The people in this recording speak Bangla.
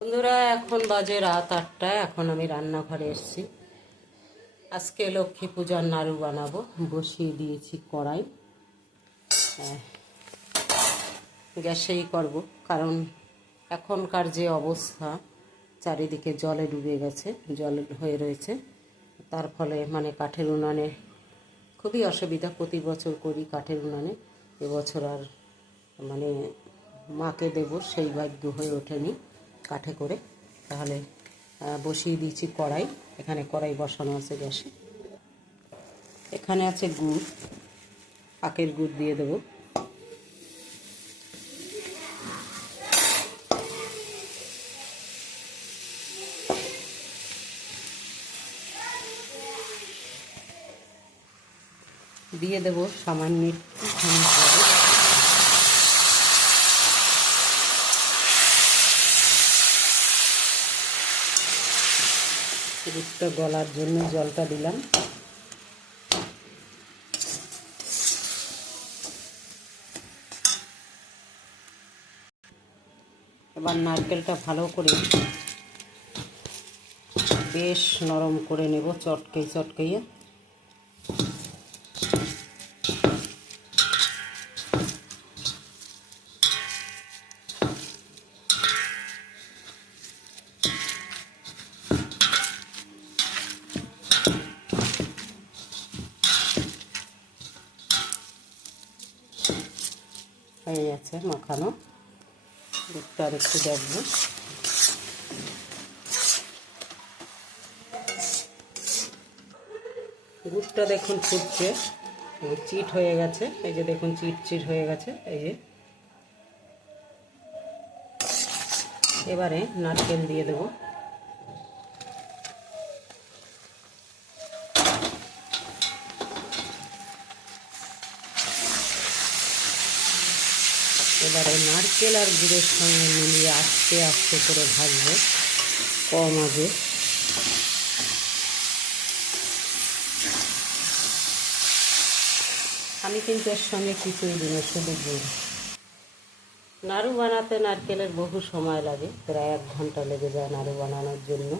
বন্ধুরা, এখন বাজে রাত 8টা। এখন আমি রান্নাঘরে এসেছি। আজকে লক্ষ্মী পূজার নাড়ু বানাবো। বসিয়ে দিয়েছি কড়াই, গ্যাসেই করব, কারণ এখনকার যে অবস্থা, চারিদিকে জলে ডুবে গেছে, জল হয়ে রয়েছে। তার ফলে কাঠের উনানে খুবই অসুবিধা। প্রতি বছর করি কাঠের উনানে, এবছর আর মাকে দেব সেই ভাগ্য হয়ে ওঠেনি কাঠে করে। তাহলে বসিয়ে দিয়েছি কড়াই। এখানে কড়াই বসানো আছে গ্যাসে। এখানে আছে গুড়, আখের গুড় দিয়ে দেব। দিয়ে দেব সামান্য একটুখানি জল। গুড়টা গলার জন্য জলটা দিলাম। এবার নারকেলটা ভালো করে বেশ নরম করে নেব, চটকেয়ে। হয়ে গেছে মাখানো। দুধটা আর একটু দেখবো। গুড়টা দেখুন ফুটছে, চিট হয়ে গেছে। এই যে দেখুন, চিট হয়ে গেছে। এই যে এবারে নারকেল দিয়ে দেব। এবারে নারকেল আর গুড়ের সঙ্গে মিলিয়ে আস্তে আস্তে করে ভাজবো কম আঁচে। আমি কিন্তু এর সঙ্গে কিছুই দিই না, শুধু গুড়। নাড়ু বানাতে নারকেলের বহু সময় লাগে, প্রায় 1 ঘন্টা লেগে যায় নাড়ু বানানোর জন্য।